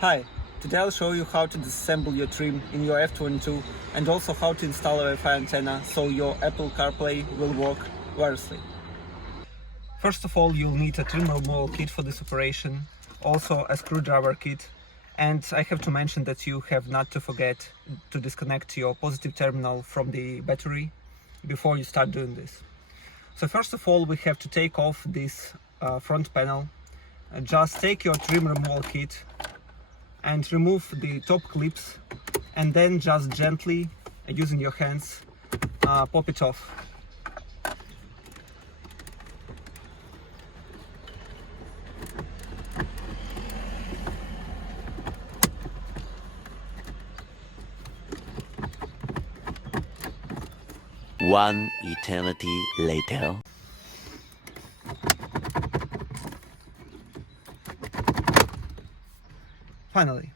Hi, today I'll show you how to disassemble your trim in your F22 and also how to install a Wi-Fi antenna so your Apple Carplay will work wirelessly. First of all, you'll need a trim removal kit for this operation, also a screwdriver kit, and I have to mention that you have not to forget to disconnect your positive terminal from the battery before you start doing this. So first of all, we have to take off this front panel. Just take your trim removal kit and remove the top clips, and then just gently, using your hands, pop it off. One eternity later. Finally,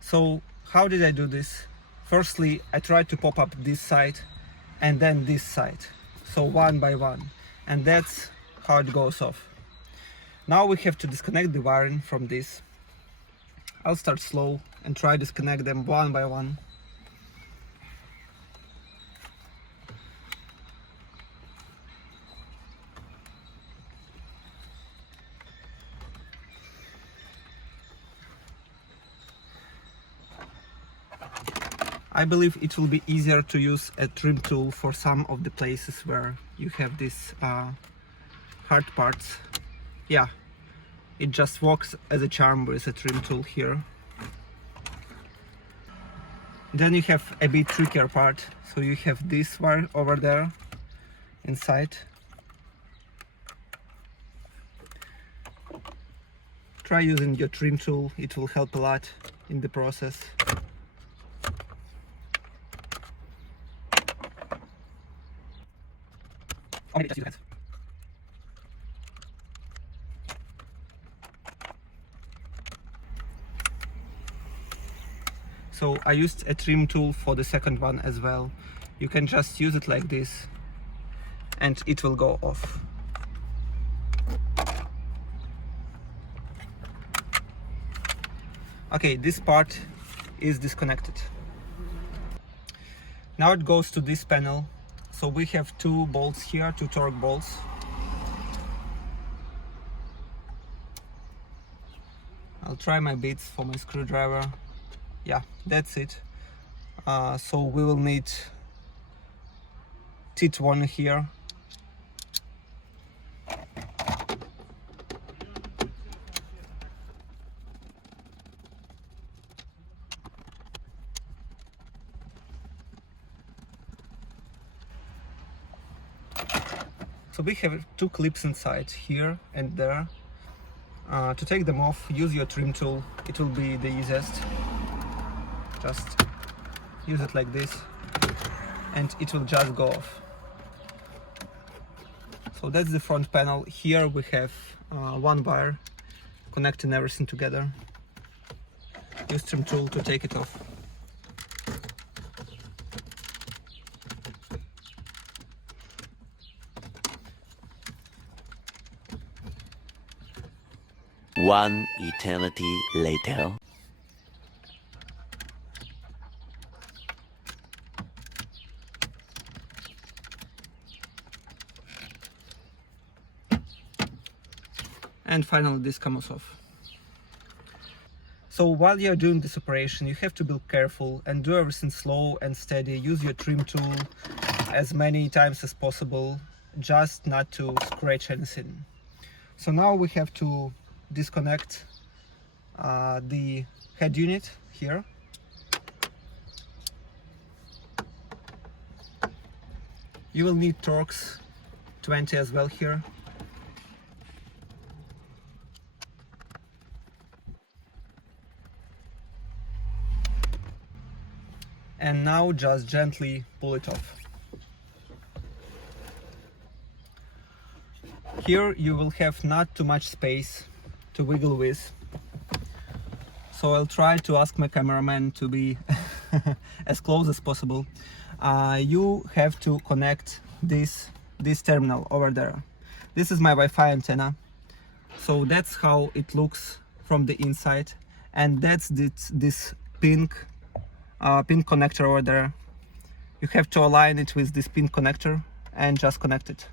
so how did I do this? Firstly, I tried to pop up this side and then this side, so one by one, and that's how it goes off. Now we have to disconnect the wiring from this. I'll start slow and try to disconnect them one by one. I believe it will be easier to use a trim tool for some of the places where you have these hard parts. Yeah, it just works as a charm with a trim tool here. Then you have a bit trickier part, so you have this wire over there inside. Try using your trim tool, it will help a lot in the process. Just use your hands. So I used a trim tool for the second one as well. You can just use it like this and it will go off. Okay, this part is disconnected. Now it goes to this panel. So we have two bolts here, two torque bolts. I'll try my bits for my screwdriver. Yeah, that's it. So we will need teeth one here. So we have two clips inside, here and there. To take them off, use your trim tool. It will be the easiest. Just use it like this and it will just go off. So that's the front panel. Here we have one wire connecting everything together. Use trim tool to take it off. One eternity later. And finally this comes off. So while you're doing this operation, you have to be careful and do everything slow and steady. Use your trim tool as many times as possible, just not to scratch anything. So now we have to disconnect the head unit here. You will need Torx 20 as well here. And now just gently pull it off. Here you will have not too much space to wiggle with, so I'll try to ask my cameraman to be as close as possible. You have to connect this terminal over there. This is my Wi-Fi antenna, so that's how it looks from the inside. and that's this pink connector over there. You have to align it with this pin connector and just connect it.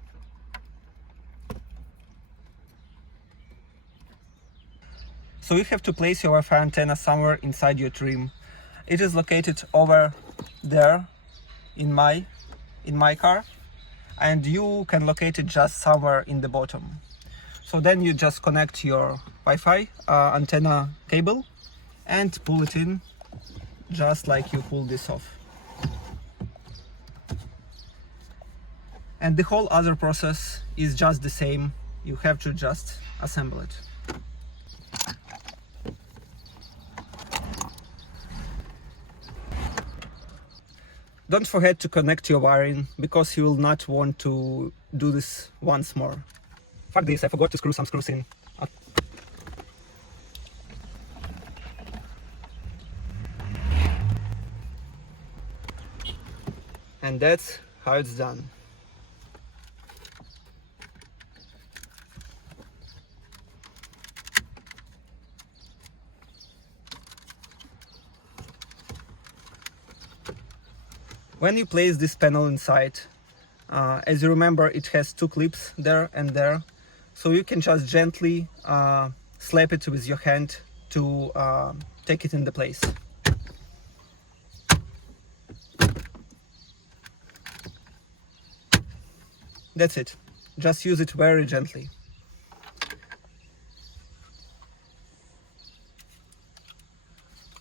So you have to place your Wi-Fi antenna somewhere inside your trim. It is located over there in my car, and you can locate it just somewhere in the bottom. So then you just connect your Wi-Fi antenna cable and pull it in, just like you pull this off. And the whole other process is just the same. You have to just assemble it. Don't forget to connect your wiring, because you will not want to do this once more. Fuck this, I forgot to screw some screws in. And that's how it's done. When you place this panel inside, as you remember, it has two clips there and there, so you can just gently slap it with your hand to take it into place. That's it. Just use it very gently.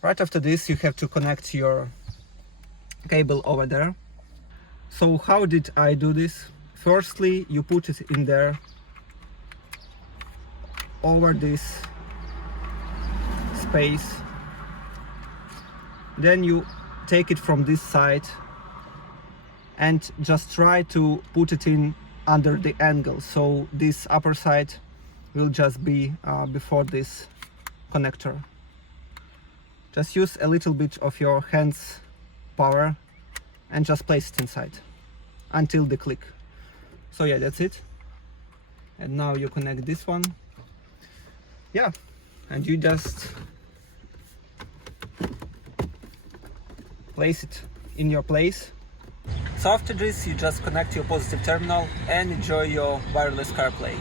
Right after this, you have to connect your cable over there. So how did I do this? Firstly, you put it in there over this space. Then you take it from this side and just try to put it in under the angle, so this upper side will just be before this connector. Just use a little bit of your hand's power and just place it inside until the click. So yeah, that's it. And now you connect this one. Yeah, and you just place it in your place. So after this, you just connect your positive terminal and enjoy your wireless CarPlay.